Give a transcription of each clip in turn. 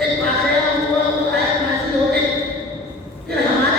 ایک واقعہ ہوا، وہ آیت نازل ہو گئی، پھر ہمارے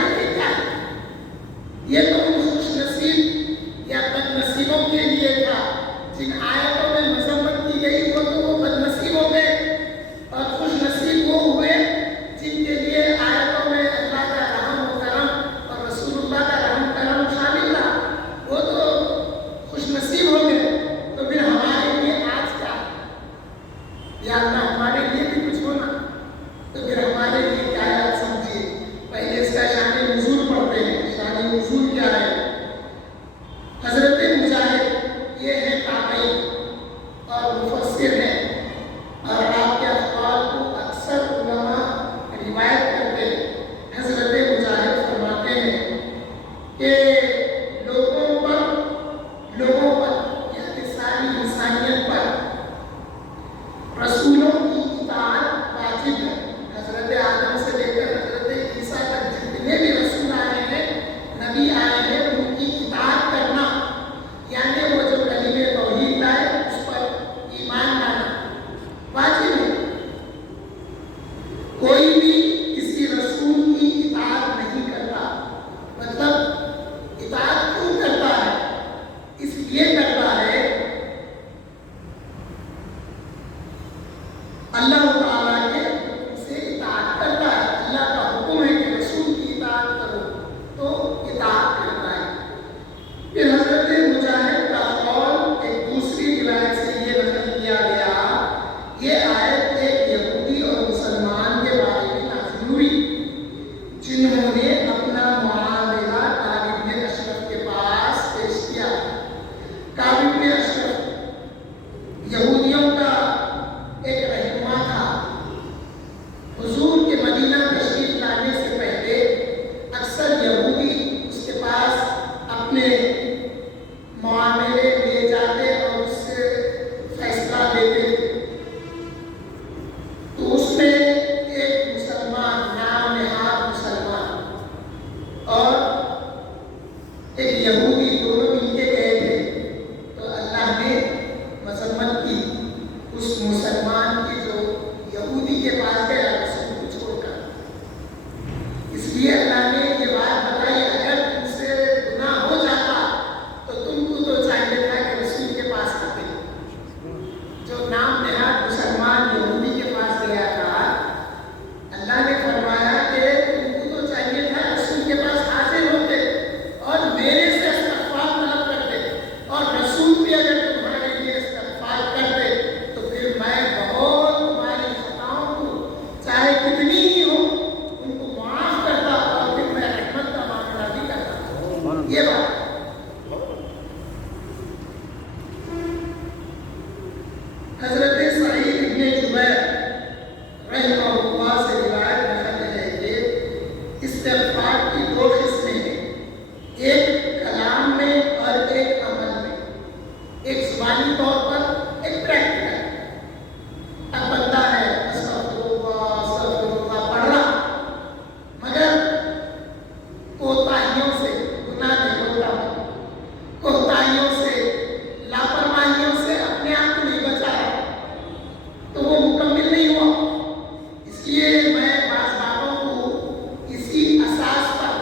میں بعض باتوں کو اسی اساس پر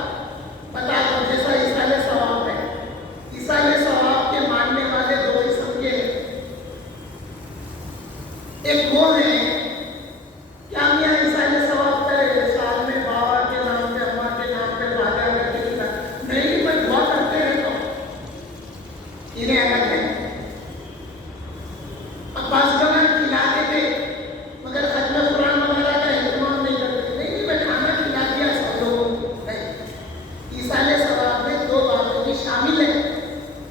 بتا دوں، جیسا ایصال ثواب ہے۔ ایصال ثواب کے ماننے والے دو قسم کے ہیں۔ ایک وہ ہے کیا میاں ایصال ثواب کرے، سال میں بابا کے نام پہ، اماں کے نام پہ بھاگا کر کے نہیں، میں دعا کرتے رہتا ہوں، انہیں الگ ہے۔ اب بعض جگہ کھلاتے تھے مگر ختم قرآن وغیرہ کا اہتمام نہیں کرتے، نہیں میں کھانا کھلا دیا سب لوگوں کو۔ ایصال ثواب میں دو باتیں بھی شامل ہیں،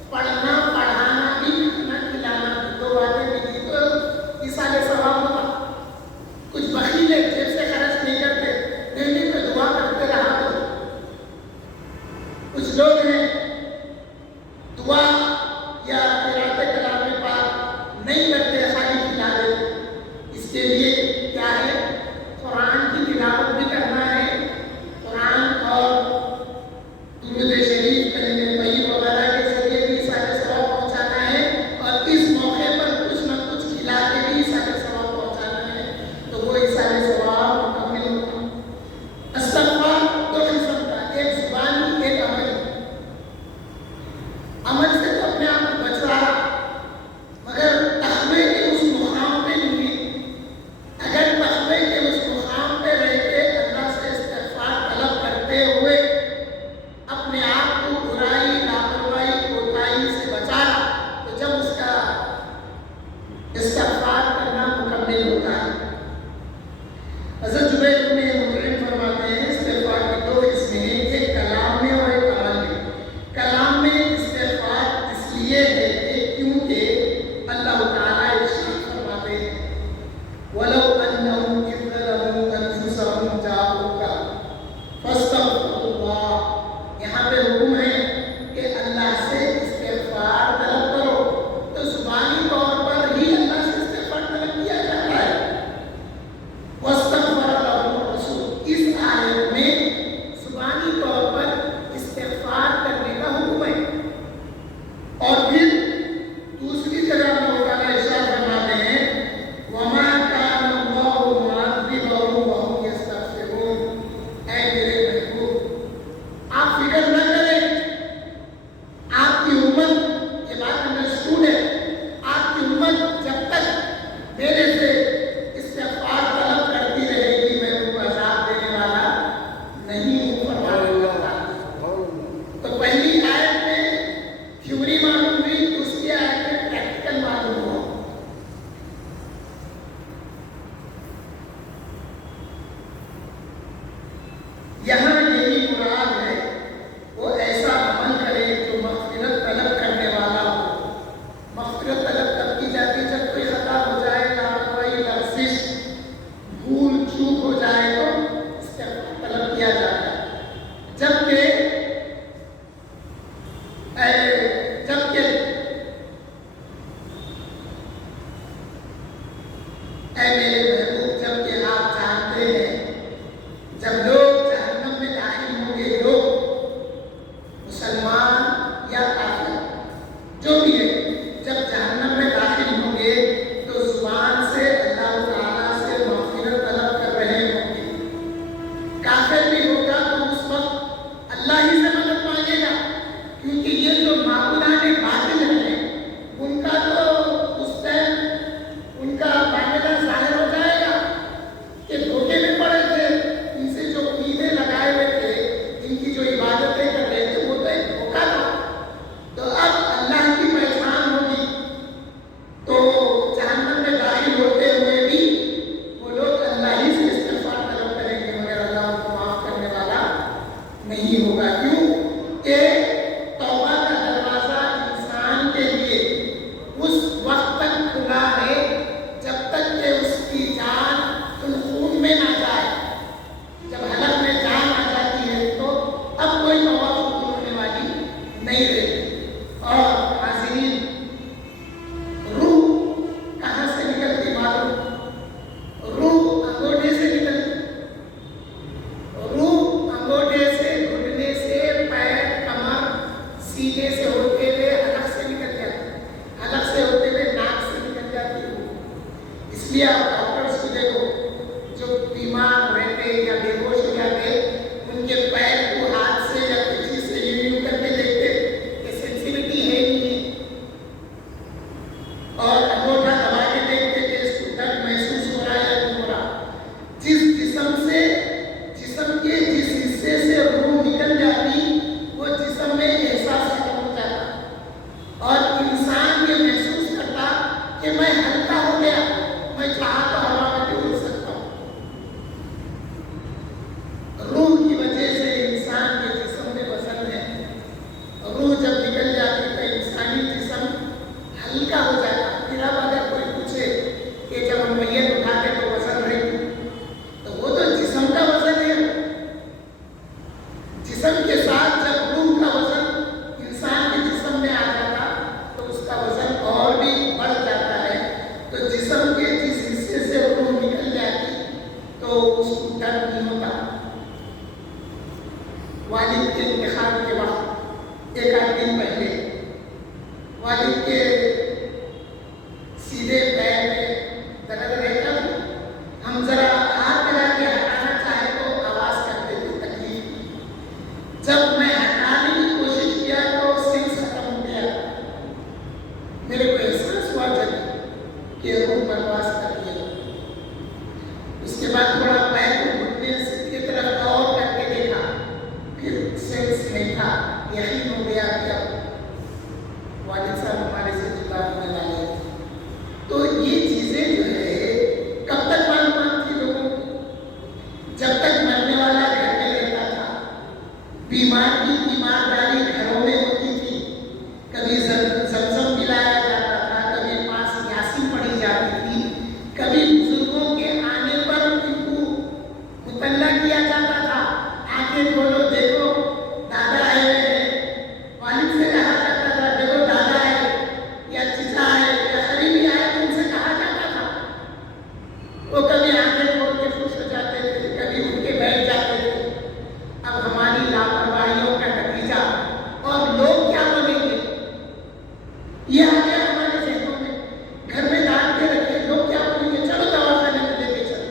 پڑھنا پڑھانا بھی، کھانا کھلانا بھی، دو باتیں بھی دی تو ایصال ثواب ہوتا۔ کچھ بخیل ہے، جیب سے خرچ نہیں کرتے، نہیں میں دعا کرتے رہا کروں۔ کچھ لوگ ہیں دعا یا قرأت کلام پاک نہیں کرتے، خالی کھلا دیتے۔ اس کے لیے کیا ہے، قرآن کی تلاوت بھی کرنا ہے، قرآن اور درود شریف، کلمہ طیب وغیرہ کے ذریعے بھی ایصال ثواب پہنچانا ہے، اور اس موقع پر کچھ نہ کچھ کھلا کے بھی ایصال ثواب پہنچانا ہے، تو وہ ایصال ثواب مکمل ہوگا۔ استغفار دو قسم کا، ایک زبانی ایک عملی۔ عمل سے تو اپنے آپ کو بچا رہا، مگر تقوی کے اس مقام پہ نہیں۔ اگر تقوی کے اس مقام پہ رہ کے اللہ سے استغفار طلب کرتے ہوئے اپنے آپ کو برائی، لاپرواہی، کوتاہی سے بچا رہا، تو جب اس کا استغفار کرنا مکمل ہوتا ہے۔ حضرت جبیر بن مطعم فرماتے ہیں استغفار کی دو قسمیں ہیں، ایک کلام میں اور ایک عمل میں۔ کلام میں استغفار اس لیے ہے کہ کیونکہ اللہ تعالیٰ ارشاد فرماتے ہیں وَلَوْ أَنَّهُمْ إِذْ ظَلَمُوا أَنفُسَهُمْ جَاءُوكَ فَاسْتَغْفَرُوا اللَّهَ۔ یہاں پہ حکم ہے کہ اللہ سے استغفار طلب کرو، تو زبانی طور پر ہی اللہ سے استغفار طلب کیا جاتا ہے۔ وَاسْتَغْفَرَ لَهُمُ الرَّسُولُ، اس آیت میں زبانی طور پر استغفار کرنے کا حکم ہے۔ اور پھر دوسری جگہ اللہ تعالیٰ ارشاد فرماتے ہیں وَمَا كَانَ اللَّهُ مُعَذِّبَهُمْ وَهُمْ يَسْتَغْفِرُونَ۔ اے میرے محبوب، آپ فکر نہ کریں، آپ کی امت، یہ بات انڈرسٹوڈ ہے، آپ کی امت جب تک میرے سے استغفار طلب کرتی رہے گی، میں ان کو عذاب دینے والا نہیں ہوں، فرمانے والا۔ تو پہلی آیت میں تھیوری معلوم ہوئی، دوسری آیت میں پریکٹیکل معلوم ہوا۔ یہاں یہی مراد ہے وہ ایسا عمل کرے جو مغفرت طلب کرنے والا ہو۔ مغفرت طلب تب کی جاتی جب کوئی خطا ہو جائے، لاپرواہی، لغزش، بھول چوک ہو جائے تو استغفار طلب کیا جاتا ہے۔ جبکہ اے میرے محبوب، جبکہ آپ جانتے ہیں جب لوگ جہنم میں ڈر نہیں ہوتا. والد کے انتقال کے وقت ایک آدھ دن پہلے والد کے سیدھے پیر میں درد رہتا تھا. ہم ذرا ہاتھ ملا کے ہٹانا چاہے تو آواز کرتے تھے تکلیف کی. جب میں ہٹانے کی کوشش کیا تو سینس ختم ہو گیا. میرے کو احساس ہوا جب کہ روح پرواز کر دیا. اس کے بعد تھوڑا پیر کو گھٹنے کی طرف غور کر کے دیکھا, پھر سینس نہیں تھا. یقین ہو گیا کہ اب والد صاحب ہمارے سے جدا ہونے والے. تو یہ چیزیں جو ہے کب تک معلومات تھی لوگوں کو؟ جب تک مرنے والا گھر میں رہتا تھا. بیمار کی بیمارداری گھروں میں ہوتی تھی. کبھی زمزم پلایا جاتا تھا, کبھی پاس یاسین پڑھی جاتی تھی, کبھی بزرگوں کے آنے پر ان کو مطلع کیا جاتا تھا. آنکھیں کھولو دیکھو دادا آئے ہوئے ہیں. والد سے کہا جاتا تھا دیکھو دادا ہے یا چچا ہے یا قریبی آئے تو ان سے کہا جاتا تھا. وہ کبھی آنکھیں کھول کے خوش ہو جاتے تھے, کبھی اٹھ کے بیٹھ جاتے تھے. اب ہماری لاپرواہیوں کا نتیجہ اور لوگ کیا بنیں گے یہ آ گیا ہمارے ذہنوں میں. گھر میں ڈال کے رکھے لوگ کیا بنیں گے, چلو دواخانے میں لے کے چلو.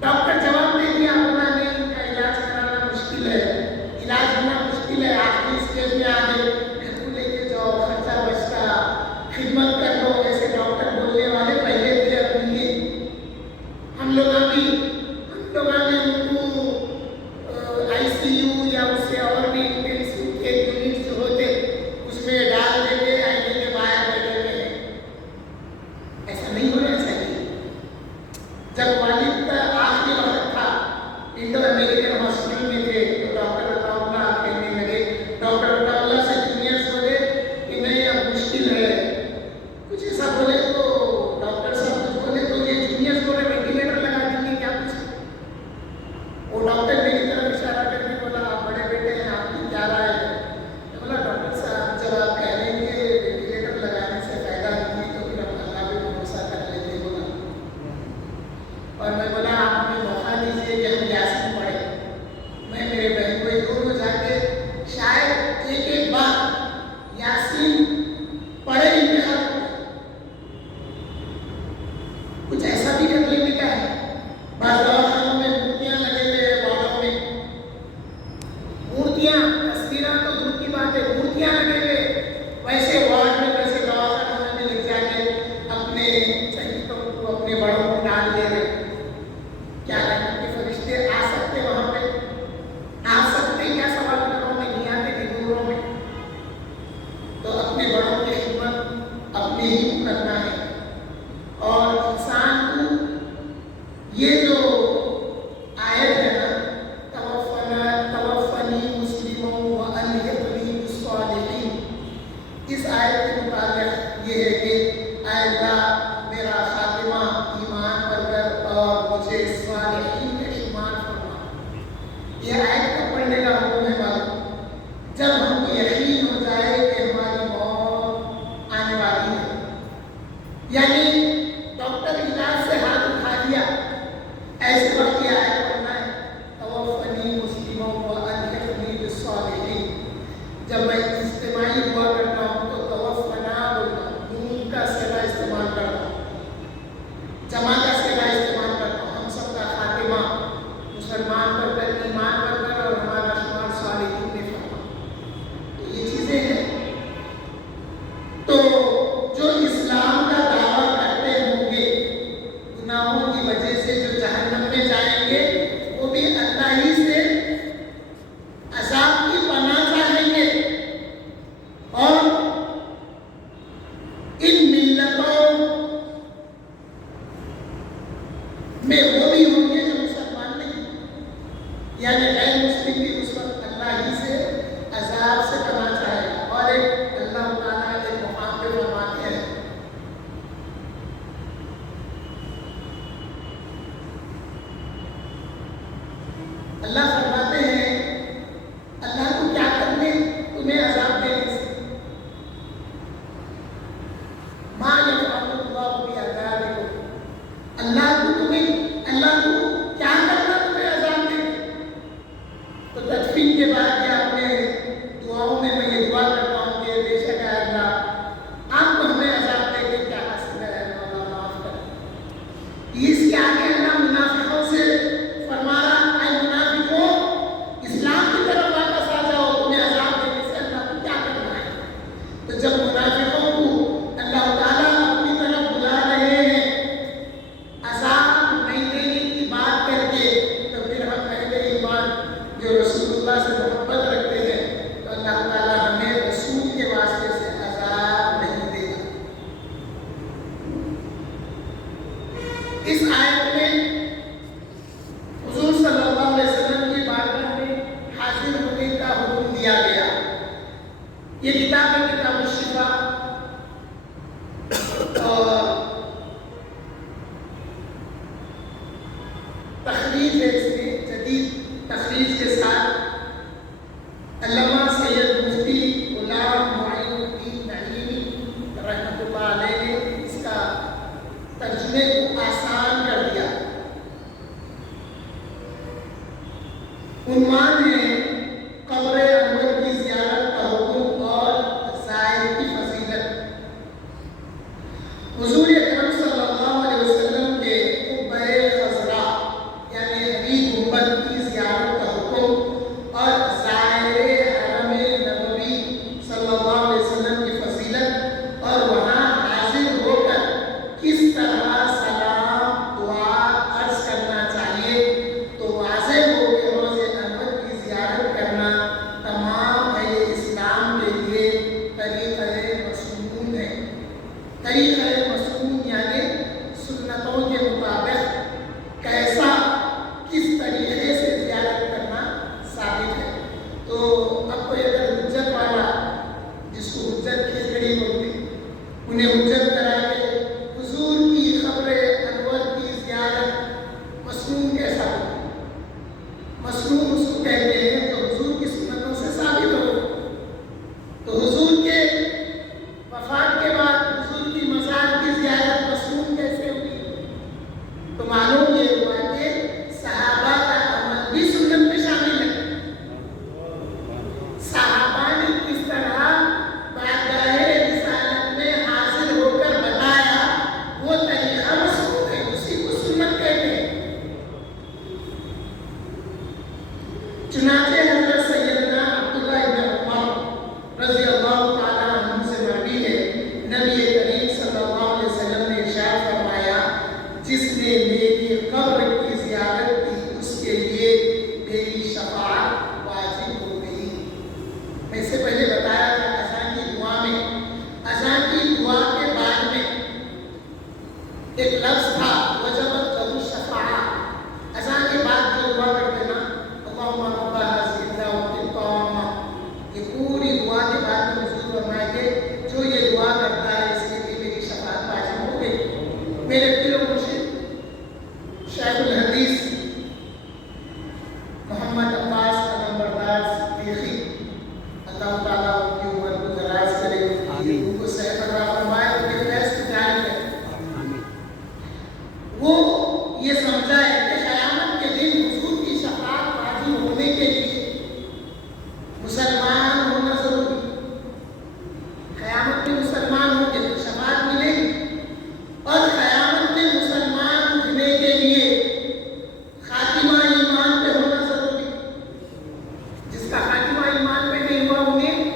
ڈاکٹر جواب دے دیا بنا نہیں, ان کا علاج کرانا مشکل ہے, علاج ہونا مشکل ہے, آخری اسٹیج میں آ گئے, گھر کو لے کے جاؤ خرچہ بچتا, خدمت کر لو. ایسے ڈاکٹر بولنے والے پہلے تھے اب نہیں. ہم لوگ نے ان کو آئی سی یو یا اس سے اور بھی انٹینسو کے یونٹ جو ہوتے اس میں ڈال دیتے, آئینے کے باہر بیٹھے ہوئے ہیں. ایسا نہیں ہونا چاہیے. جب والد کا آخری وقت تھا, انڈو امریکن ہاسپٹل میں تھے, تو ڈاکٹر اللہ کہنے لگے, ڈاکٹر اللہ سے جونیئرس بولے کہ نہیں اب مشکل ہے. کچھ ایسا بولے تو ڈاکٹر صاحب کچھ بولے تو یہ جونیئرس بولے وینٹیلیٹر لگا دیں گے کیا کچھ. وہ ڈاکٹر میری طرف اشارہ کر کے بولا آپ بڑے بیٹے ہیں, آپ کی کیا رائے ہے؟ میں بولا ڈاکٹر صاحب جب آپ کہہ رہے ہیں کہ وینٹیلیٹر لگانے سے فائدہ نہیں تو پھر ہم اللہ پہ بھروسہ کر لیتے. بولا اور میں بولا آپ ہمیں موقع دیجیے کہ ہم یاسین پڑھیں. میں میرے بہن کو دونوں جا کے شاید ایک بار یاسین پڑھے انتخاب کچھ ایسا بھی کر لینے کا ہے. بعض دواخانوں میں مورتیاں لگے ہوئے ہیں, وارڈوں میں مورتیاں, تصویراں تو دور کی بات ہے, مورتیاں لگے ہوئے. ویسے وارڈ میں ویسے دواخانوں میں لے جا کے اپنے شہیدوں کو اپنے بڑوں کو ڈال دے رہے. کیا رحمت کے فرشتے آ سکتے وہاں پہ؟ آ سکتے کیا سوال کروں میں, نہیں آتے کہ دوروں میں. تو اپنے بڑوں کی خدمت اپنے ہی کرنا ہے. اور انسان کو یہ جو آیت ہے نا, توفنی مسلموں و الحقنی بالصالحین, اس آیت کے متعلق یہ ہے کہ اے اللہ میرا خاتمہ ایمان پر کر اور مجھے صالحین میں شمار فرما. یہ آیت کا پڑھنے کا حکم ہے معلوم جب ہم کو یقین ہو جائے کہ ہماری موت آنے والی ہے. یعنی ڈاکٹر علاج سے ہاتھ اٹھا لیا, ایسے وقت یہ آیت پڑھنا ہے توفنی مسلموں و الحقنی بالصالحین. جب میں اجتماعی دعا کرتا ہوں تو توفنا بولتا ہوں, نون کا صیغہ استعمال کرتا ہوں, جمع کا صیغہ استعمال کرتا ہوں. ہم سب کا خاتمہ مسلمان پر کر, ایمان پر کر اور ہمارا شمار صالحین میں فرما. تو یہ چیزیں ہیں. تو جو اسلام کا دعویٰ کرتے ہوں گے گناہوں کی وجہ سے جو جہنم میں جائیں گے, وہ بھی اللہ ہی سے عذاب کی پناہ چاہیں گے. اور ان ملتوں میں وہ بھی ہوں گے جو مسلمان نہیں, یعنی غیر مسلم بھی اس وقت اللہ ہی سے عذاب سے پناہ چاہے گا. اور ایک اللہ تعالیٰ ایک مقام پہ فرماتے ہیں اللہ فرماتے ہیں اللہ کو کیا کرنے تمہیں عذاب دینے سے, ما یفعل اللہ بعذابکم, اللہ کو کیا کرنا تمہیں عنوان ہے قبر انور کی زیارت کا حکم اور زائر کی فضیلت۔ حضور اکرم صلی اللہ علیہ وسلم کے قبہ خضرا یعنی ہری گنبد کی زیارت کا حکم اور زائر حرم نبوی صلی اللہ علیہ وسلم کی فضیلت اور وہاں حاضر ہو کر کس طرح سلام دعا عرض کرنا چاہیے، تو واضح ہو کہ روز انور کی زیارت کرنا تمام اہل اسلام کے لیے طریقہ مسنون ہے۔ طریقہ مسنون یعنی سنتوں کے مطابق کیسا کس طریقے سے زیارت کرنا ثابت ہے۔ تو اب کوئی اگر حجت والا جس کو حجت کھچڑی بولتے انہیں حجت کرا کے حضور کی قبر انور کی زیارت مسنون کیسا ہوتی ہے؟ مسنون اس کو کہتے ہیں جو حضور کی سنتوں سے ثابت ہو۔ تو حضور کے وفات کے بعد حضور کی مزار کی زیارت مسنون کیسے ہوئی؟ تو معلوم یہ ہوا کہ صحابہ کا عمل بھی سنت میں شامل ہے۔ صحابہ نے کس طرح بارگاہ رسالت میں حاضر ہو کر بتایا وہ طریقہ مسنون ہے، اسی کو سنت کہتے ہیں۔ چنانچہ حضرت سیدنا عبداللہ ابن عمر رضی اللہ تعالیٰ عنہ سے مروی ہے، نبی کریم صلی اللہ علیہ وسلم نے ارشاد فرمایا، جس نے میری قبر کی زیارت کی اس کے لیے میری شفاعت واجب ہو گئی۔ میں اس سے پہلے بتایا تھا اذان کی دعا میں، اذان کی دعا کے بعد میں ایک لفظ تھا وجبت لہ الشفاعہ۔ اذان کے بعد جو دعا کرتے نا اللہم رب هذه الدعوة التامة، یہ پوری دعا کے بعد میں حضور فرمائے کہ جو یہ دعا کرتا ہے اس کے لیے میری شفاعت واجب ہو گئی۔ میرے پیر و مرشد شیخ الحدیث محمد عباس علمبردار صدیقی اللہ تعالیٰ ان کی عمر کو دراز کرے، ان کو صحت عطا فرمائے، ان کے فیض کی جاری ہے۔ وہ یہ سمجھا ہے کہ قیامت کے دن حضور کی شفاعت واجب ہونے کے لیے مسلمان ہونا ضروری۔ قیامت میں مسلمان ہوں گے تو شفاعت ملے گی، اور قیامت میں مسلمان ہونے کے لیے خاتمہ ایمان پہ ہونا ضروری۔ جس کا خاتمہ ایمان پہ نہیں ہوا انہیں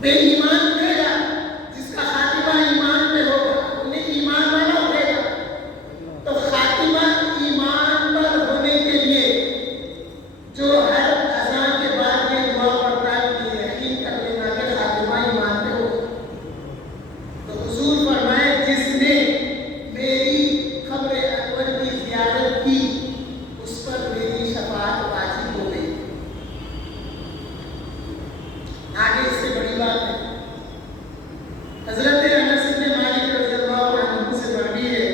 بے ایمان کہے گا، جس کا خاتمہ ایمان پہ ہوگا انہیں ایمان والا کہے گا۔ تو خاتمہ ایمان پر ہونے کے لیے جو ہر اذان کے بعد یہ دعا پڑھتا ہے کہ یقین کر لینا کہ خاتمہ ایمان پہ ہوگا۔ تو حضور فرمائے جس نے میری قبر انور کی زیارت کی اس پر میری شفاعت واجب ہو گئی۔ آگے اس سے بڑی بات ہے، حضرت انس بن مالک رضی اللہ عنہ سے مروی ہے،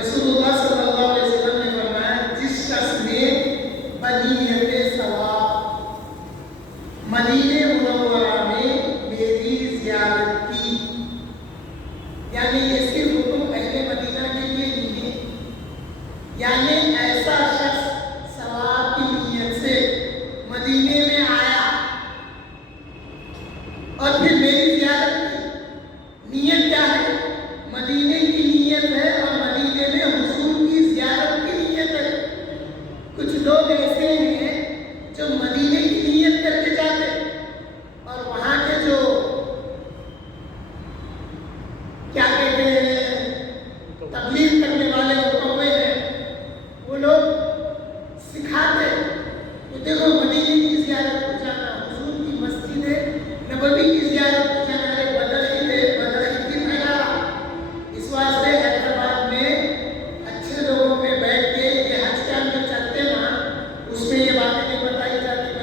رسول اللہ صلی اللہ علیہ وسلم نے فرمایا جس شخص نے بنیت ثواب مدینہ منورہ میں میری زیارت کی، یعنی یہ صرف حکم اہل مدینہ کے لیے نہیں ہے، یعنی ایسا شخص ثواب کی نیت سے مدینے میں آیا اور پھر میری زیارت کی، نیت کیا ہے؟ مدینے کی نیت ہے اور مدینے میں حضور کی زیارت کی نیت ہے۔ کچھ لوگ ایسے ہیں جو مدینے کی نیت کر کے جاتے اور وہاں کے جو کیا کہتے ہیں تبلیغ کرنے والے مقوے ہیں وہ لوگ سکھاتے کہ دیکھو مدینے کی زیارت کو جانا، حضور کی مسجد نبوی کی زیارت کو جانا ہے، بدخشی کی پھیلانا۔ اس واسطے حیدرآباد میں اچھے لوگوں میں بیٹھ کے یہ حج کے اندر چلتے نا اس میں یہ باتیں نہیں بتائی جاتی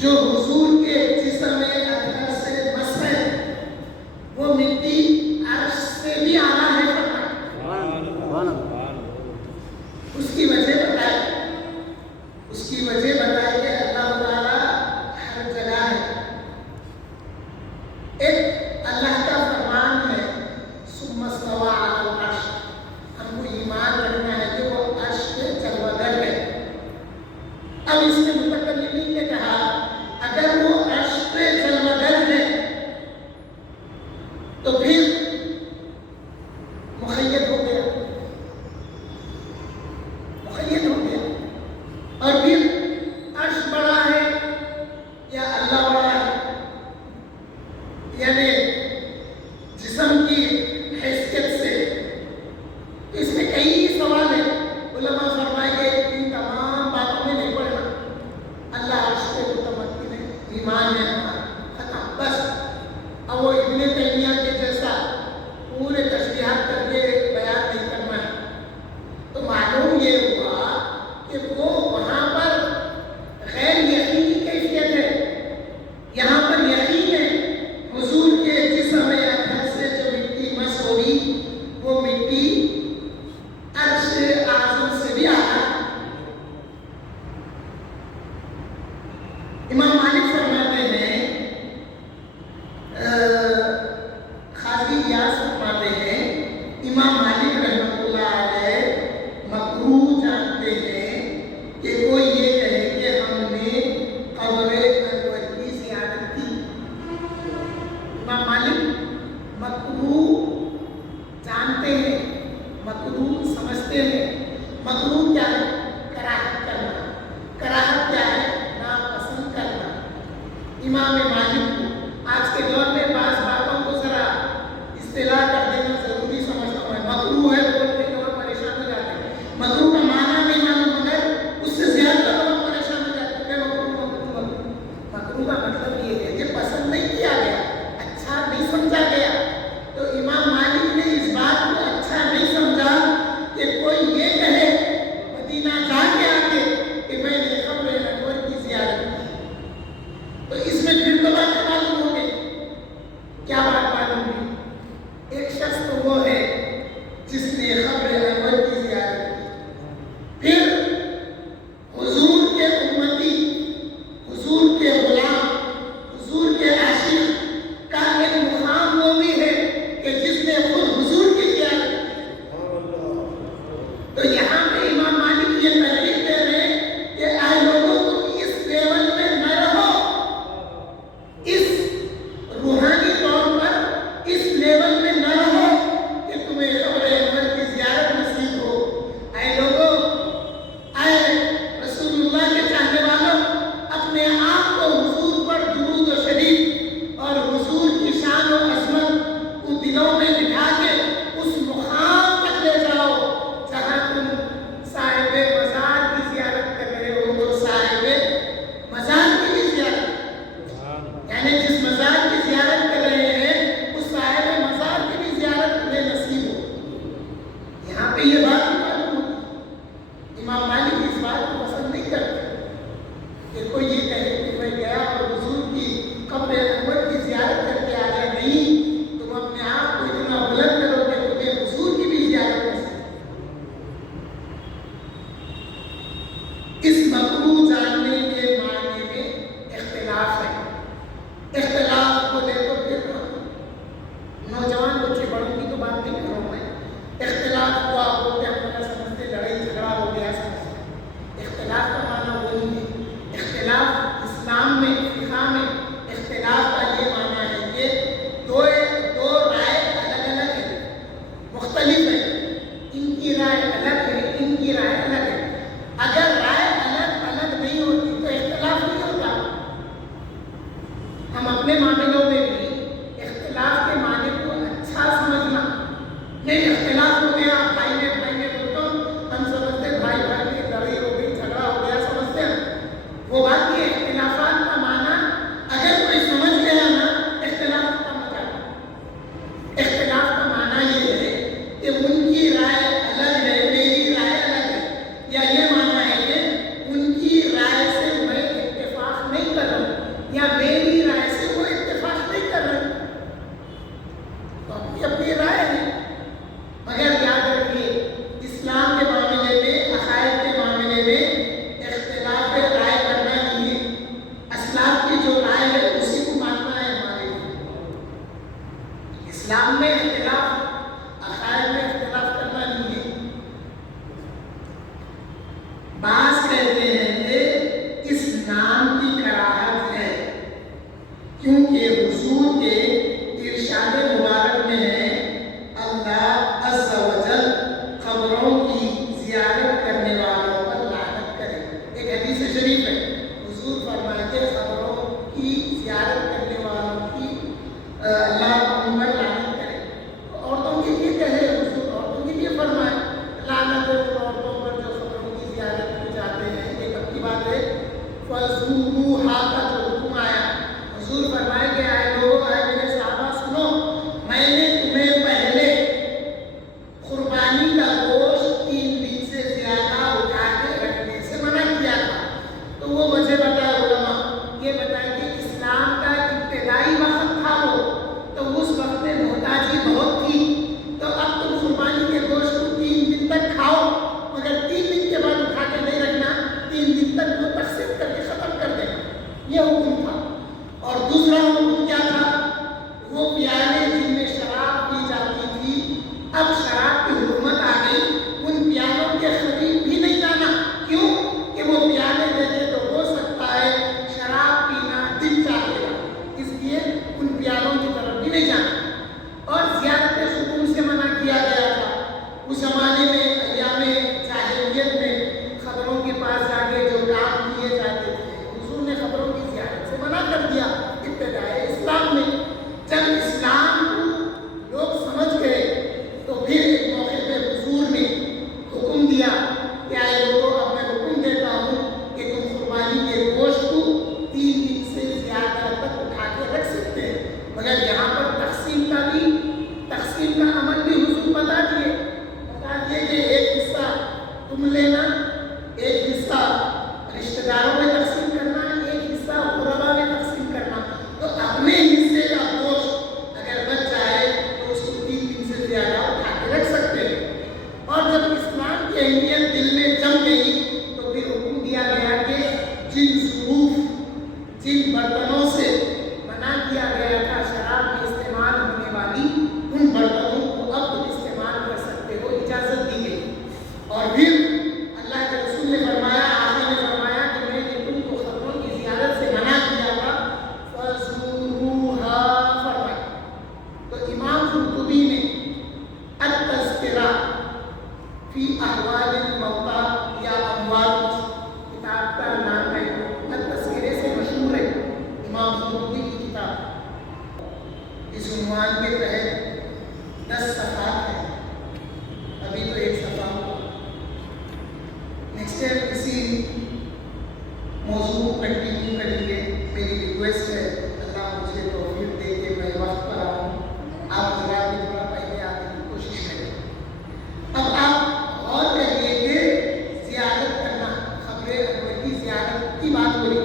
جو حضور کے جسم اطہر سے مس ہے وہ مٹی عرش سے بھی اعلیٰ ہے اس کی وجہ بتائے کہ اللہ تعالیٰ ہر جگہ ہے. ایک اللہ کا فرمان ہے ثم استوى علی العرش. ہم کو ایمان رکھنا ہے کہ وہ عرش پہ جلوہ گر ہے. اب اس میں متکلمین نے کہا اگر وہ عرش پہ جلوہ گر ہے تو پھر مخید ہو گیا اور پھر عرش بڑا ہے یا اللہ بڑا ہے؟ یعنی جسم کی حیثیت سے اس میں کئی سوال ہیں. علماء فرمائے کہ ان تمام باتوں میں نہیں پڑھنا. اللہ عرش پہ متمکن ہے، ایمان ہے ختم بس. اب وہ ابن تیمیہ کے جیسا پورے تشریحات کر کے بیان نہیں کرنا ہے. تو معلوم یہ ہوا کہ وہ وہاں پر غیر یقینی کیفیت ہے، یہاں پر یقین ہے. حضور کے جسم اطہر سے جو مٹی مس ہوئی وہ مٹی عرش اعظم سے بھی اعلیٰ. امام مالک فرماتے ہیں، قاضی یاس فرماتے ہیں، امام مالک رحمۃ اللہ علیہ مکروہ جانتے ہیں کہ کوئی یہ کہے کہ ہم نے قبر انور کی زیارت کی. امام مالک مکروہ جانتے ہیں، مکروہ سمجھتے ہیں. مکروہ کیا ہے؟ کراہت کرنا. کراہت کیا ہے؟ ناپسند کرنا. امام مالک کو آج کے دور میں بعض باتوں کو ذرا اصطلاح کر دینا ضروری سمجھتا ہوں. مکروہ ہے بولتے کہ وہ پریشان ہو جاتے ہیں. مکروہ کا معنی نہیں معلوم مگر اس سے زیادہ لوگ پریشان ہو جاتے ہیں. مکروہ کا مطلب یہ ہے کہ پسند نہیں کیا گیا، اچھا نہیں سمجھا گیا. تو امام مالک نے اس بات کو اچھا نہیں سمجھا کہ کوئی یہ کہے مدینہ جا کے آگے کہ میں نے قبر انور کی زیارت کی. تو اس میں پھر تو بات معلوم ہو گئی. کیا بات معلوم ہوئی؟ ایک شخص تو وہ ہے جس نے قبر انور کی زیارت کی. پھر حضور کے امتی، حضور کے غلام، حضور کے عاشق کا ایک مقام وہ بھی ہے کہ جس نے خود حضور کی زیارت کی. تو یہاں پہ امام مالک یہ تحریر دے رہے ہیں کہ اے لوگوں تم اس لیول میں نہ رہو، اس روحانی طور پر اس لیول میں نہ رہو کہ تمہیں قبر انور کی زیارت نصیب ہو. اے لوگوں، اے رسول اللہ کے چاہنے والوں، اپنے آپ کو حضور پر درود و شریف اور حضور کی شان و عظمت کو دلوں میں بٹھا کے اس مقام تک لے جاؤ جہاں تم صاحب مزار کی زیارت کر رہے ہو. تو صاحب مزار کی بھی زیارت، یعنی جس مزار کی زیارت کر رہے ہیں اس صاحب مزار کی بھی زیارت تمہیں نصیب ہو. یہاں پہ یہ بات معلوم ہوتی. امام مالک اس بات کو پسند نہیں کرتے کہ کوئی یہ کہے کہ میں گیا اور حضور کی قبر انور کی زیارت کر کے آ گیا. نہیں، تم اپنے آپ کو اتنا بلند کرو کہ تمہیں حضور کی بھی زیارت کر سکے. اس مکروہ جاننے کے معنی میں اختلاف ہے. اختلاف کو لے تو پھر نوجوان بچے بڑوں کی تو بات نہیں کر رہا ہوں میں. اختلاف کو آپ بولتے اپنا سمجھتے لڑائی جھگڑا ہو گیا سمجھتے. اختلاف کا معنی وہ نہیں ہے. اختلاف اسلام میں، فقہ میں اختلاف کا یہ معنی ہے کہ دو رائے الگ الگ ہیں، مختلف ہیں. ان کی رائے الگ ہے، ان کی رائے الگ ہے. اگر رائے الگ الگ نہیں ہوتی تو اختلاف نہیں ہوتا. ہم اپنے معاملوں میں بھی اختلاف کے معنی کو اچھا سمجھنا. نہیں، اختلاف ہو گیا بھائی میں بولتا ہوں، ہم سمجھتے بھائی کی لڑائی ہو گئی، جھگڑا ہو گیا، سمجھتے ہیں. وہ بات یہ اختلافات کا معنی اگر کوئی سمجھ گیا نا اختلاف ختم ہو جاتا. اختلاف کا معنی یہ ہے کہ ان کی رائے الگ ہے، میری رائے الگ ہے. یا یہ معنی ہے کہ ان کی رائے سے میں اتفاق نہیں کر رہا ہوں. یا میری رائے سے وہ اتفاق نہیں کر رہے، تو اپنی اپنی رائے ہے، مگر یاد رکھیے اسلام کے معاملے میں، عقائد کے معاملے میں اختلاف رائے کرنا نہیں ہے، اسلاف کی جو رائے ہے اسی کو ماننا ہے ہمارے لیے۔ اسلام میں اختلاف، عقائد میں اختلاف کرنا نہیں ہے۔ بعض کہتے ہیں کہ اس نام کی کراہت ہے کیونکہ حضور کے ارشاد مبارک میں ہے اللہ عز و جل قبروں کی زیارت کرنے والوں پر لعنت کرے۔ ایک حدیث شریف ہے، حضور فرماتے ہیں قبروں کی زیارت کرنے والوں کی اللہ ان پر لعنت کرے۔ عورتوں کے لیے کہے حضور، عورتوں کے لیے فرمائے لعنت ہے ان عورتوں پر جو قبروں کی زیارت کو جاتے ہیں۔ ایک اپنی بات ہے فَزُورُوهَا کا جو حکم آیا، حضور فرمائے کہ آئے لوگوں، آئے میرے صحابہ سنو، میں نے تمہیں پہلے قربانی کا گوشت 3 دن سے زیادہ اٹھا کے رکھنے سے منع کیا تھا۔ تو وہ وجہ بتائے علماء، یہ بتائے کہ اسلام کا ابتدائی وقت تھا وہ، تو اس وقت میں محتاجی بہت تھی، تو اب تم قربانی کے گوشت کو 3 دن تک کھاؤ، مگر 3 دن کے بعد اٹھا کے نہیں رکھنا، 3 دن تک وہ تقسیم کر کے ختم کر دینا، یہ حکم تھا۔ اور دوسرا حکم کیا تھا؟ وہ پیالے جن میں شراب پی جاتی تھی، اب شراب کی حرمت آ گئی، ان پیالوں کے قریب بھی نہیں جانا۔ کیوں؟ کہ وہ پیالے دیتے تو ہو سکتا ہے شراب پینا دل چاہے گا، اس لیے ان پیالوں کی طرف بھی نہیں جانا۔ اور زیارت حکم سے منع کیا گیا تھا۔ اس زمانے میں ایام جاہلیت میں قبروں کے پاس جا کے جو کام کیے جاتے تھے، حضور نے قبروں کی زیارت سے منع کر دیا ابتدائے اسلام میں۔ جب اسلام کو لوگ سمجھ گئے تو پھر ایک موقع پہ حضور نے حکم دیا کہ آئے لوگوں، اب میں حکم دیتا ہوں کہ تم قربانی کے گوشت کو 3 دن سے زیادہ تک اٹھا کے رکھ سکتے ہیں، مگر یہاں پر تقسیم کا عمل بھی حضور بتا دیے کہ ایک حصہ تم لینا، ایک حصہ رشتہ داروں میں تقسیم کرنا، ایک حصہ غربا میں تقسیم کرنا۔ تو اپنے حصے کا گوشت اگر بچ جائے تو اس کو 3 دن سے زیادہ اٹھا کے رکھ سکتے ہیں۔ اور جب اسلام کی اہمیت دل میں جم گئی تو پھر حکم دیا گیا کہ جن ظروف، جن برتنوں سے منع کیا گیا تھا شراب میں استعمال ہونے والی، ان برتنوں کو اب تم استعمال کر سکتے ہو، اجازت دی گئی۔ اور پھر اللہ کے رسول نے فرمایا، آقا نے فرمایا کہ میں نے تم کو قبروں کی زیارت سے منع کیا تھا، فَزُورُوهَا فرمایا۔ تو امام قرطبی نے التذکرہ فی احوال الموتى یا اموات کتاب کا نام ہے، التذکرے سے مشہور ہے امام قرطبی کی کتاب۔ اس عنوان کے تحت 10 صفحات ہیں، ابھی تو 1 صفحہ ہوا۔ نیکسٹ ٹائم اسی موضوع کو کنٹینیو کریں گے۔ میری ریکویسٹ ہے اللہ مجھے توفیق دے کہ میں وقت پر آؤں، آپ حضرات بھی تھوڑا پہلے آنے کی کوشش کریں۔ اب آپ غور کریے کہ زیارت کرنا، قبر انور کی زیارت کی بات ہو رہی،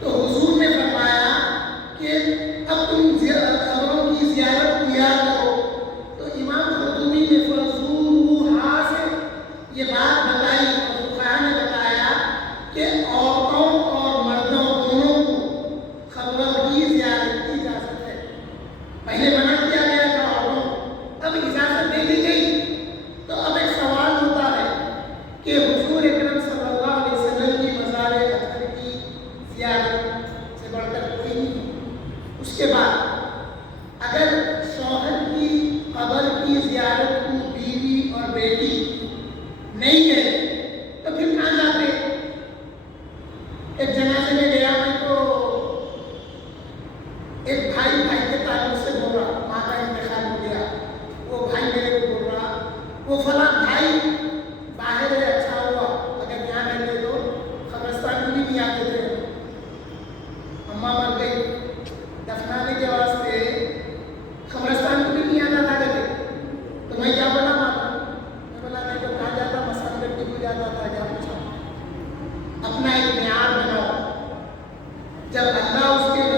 تو حضور نے فرمایا کہ اب تم قبروں کی زیارت کیا کرو۔ تو امام قرطبی نے فَزُورُوهَا سے یہ بات بتائی، اور فقہاء نے بتایا کہ عورتوں اور مردوں دونوں کو قبروں کی زیارت کی اجازت ہے۔ پہلے منع کیا گیا تھا عورتوں، اب اجازت دے دی گئی۔ تو اب ایک سوال ہوتا ہے کہ حضور اکرم صلی اللہ علیہ وسلم کی مزار اطہر کی زیارت سے بڑھ کر کوئی نہیں۔ اس کے بعد اگر شوہر کی قبر کی زیارت کو بیوی اور بیٹی نہیں گئے تو پھر کہاں جاتے؟ ایک جنازے میں گیا میں تو ایک بھائی کے تعلق سے بول رہا، ماں کا انتقال ہو گیا، وہ بھائی میرے کو بول رہا وہ فلاں بھائی باہر ہے، اچھا ہوا اگر یہاں رہتے تو قبرستان میں بھی نہیں آتے تھے، اماں مر گئی، دفنانے کے واسطے قبرستان کو بھی نہیں آتا تھا کہتے۔ تو میں کیا بولا ماں، میں بولا میں تو کہاں جاتا، مسان گھر کو جاتا تھا، کیا پوچھا، اپنا ایک معیار بناؤ، جب اللہ اس کے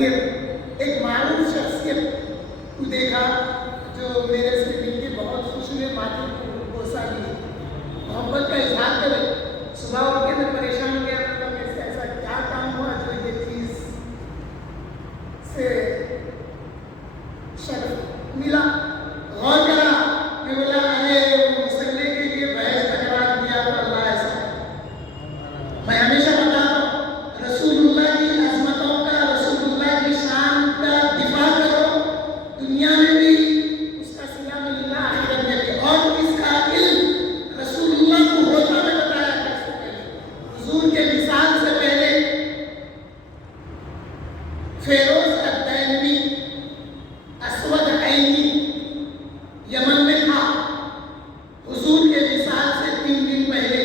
پھر ایک معروف شخصیت کو دیکھا جو میرے سے مل کے بہت خوش ہوئے، ماتھے کو بوسہ لیے، محبت کا اظہار کرے۔ صبح اٹھ کے میں پریشان ہو گیا، مطلب ایسا ایسا کیا کام ہوا جو یہ چیز سے شرف ملا۔ غور کرا، میں بولا ارے مسئلے کے لیے بحث تکرار کیا تو اللہ ایسا ہے۔ میں ہمیشہ بتاتا ہوں رسول اللہ کی عظمتوں کا، رسول اللہ کی شان کا دفاع کرو، دنیا میں بھی اس کا صلہ ملے گا، آخرت میں بھی۔ اور اس کا علم رسول اللہ کو ہوتا میں بتایا تھا اس سے پہلے، حضور کے وصال سے پہلے فیروز الدینوی اسود عینی یمن میں تھا، حضور کے وصال سے 3 دن پہلے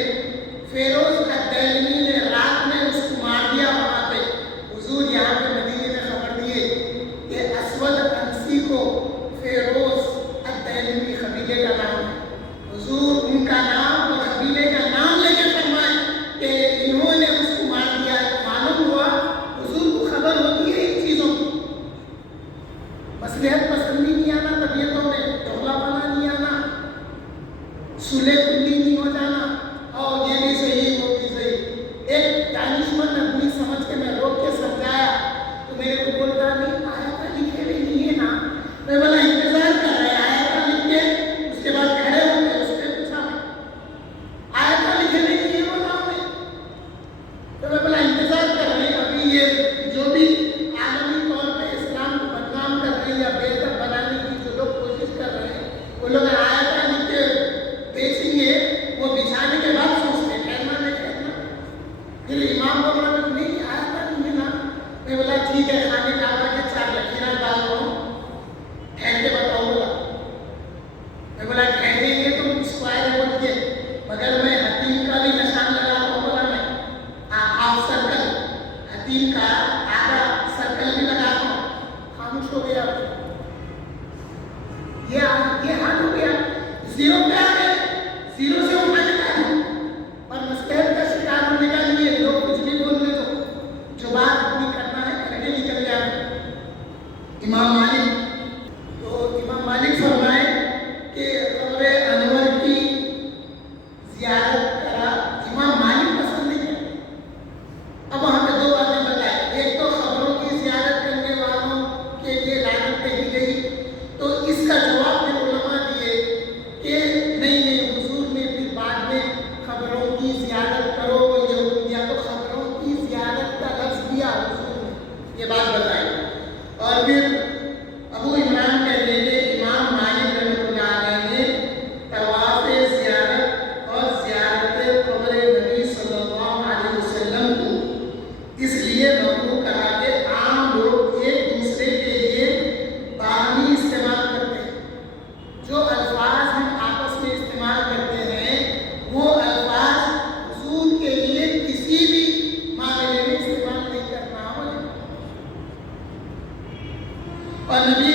فیروز الدینوی نے رات میں اس کو مار دیا وہاں پہ۔ حضور یہاں پہ مدینے میں خبر دیے کہ اسود عنسی کو فیروز الدینوی قبیلے کا نام ہے۔ حضور ان کا نام اور قبیلے کا نام لے کے فرمائے کہ انہوں نے اس کو مار دیا۔ معلوم ہوا حضور کو خبر ہوتی ہے ان چیزوں کی، مصلحت پسندی نہیں آنا، طبیعتوں میں دھولا پنا نہیں آنا، صلح کلی نہیں ہو جانا، اور یہ بھی صحیح وہ بھی صحیح۔ ایک دانشمند اپنی سمجھ کے میں روک کے سمجھایا تو میرے کو بولتا نہیں آیت لکھے ہوئے نہیں ہے نا۔ میں بولا انتظار کر رہے آیت لکھ کے، اس کے بعد کھڑے ہو گئے، اس نے پوچھا میں آیت لکھے ہوئے نہیں ہے بتاؤ میں، تو میں بولا انتظار کر رہے ہیں۔ ابھی یہ جو بھی عالمی طور پہ اسلام کو بدنام کر رہے ہیں یا بہتر بنانے کی جو لوگ کوشش کر رہے ہیں، وہ لوگ آیت لکھ کے بیچیں گے، وہ بچھانے کے بعد سوچتے ہیں ٹھہرنا نہیں ٹھہرنا۔ پھر امام بول رہا ہے نہیں آیت نہیں ہے نا۔ میں بولا ٹھیک ہے، خانے کعبہ کے 4 لکیراں ڈال دو، ٹھہر کے بتاؤ بولا۔ میں بولا ٹھہریں گے تو اسکوائر بول کے، مگر میں حتیم کا بھی نشان لگا دوں بولا، میں ہاف سرکل حتیم کا آدھا سرکل بھی لگا دوں۔ خاموش ہو گیا، یہ حال ہو گیا، زیرو پہ آ گئے، زیرو سے اٹھانے کا ہے اور مستحب کا شکار ہونے کا نہیں ہے۔ لوگ کچھ بھی بول رہے تو جو بات اپنی کرنا ہے کر کے نکل جائے۔ امام مالک فرمائے کہ قبر انور کی زیارت کرا، امام مالک پسند نہیں کرتے۔ اب وہاں پہ 2 باتیں بتائیں، ایک تو خبروں کی زیارت کرنے والوں کے لیے لعنت کہی گئی، تو اس کا جواب پھر علماء دیے کہ نہیں حضور نے پھر بعد میں خبروں کی زیارت کرو، یا تو خبروں کی زیارت کا لفظ دیا حضور نے، یہ بات بتائی۔ اور پھر ابو عمران کہتے ہیں کہ امام مالک رحمۃ اللہ علیہ نے طواف زیارت اور زیارت قبر نبی صلی اللہ علیہ وسلم کو اس لیے مکروہ کہا کہ عام لوگ ایک دوسرے کے لیے باہمی استعمال کرتے ہیں۔ جو الفاظ ہم آپس میں استعمال کرتے ہیں وہ الفاظ حضور کے لیے کسی بھی معاملے میں استعمال نہیں کرنا ہو۔ اور نبی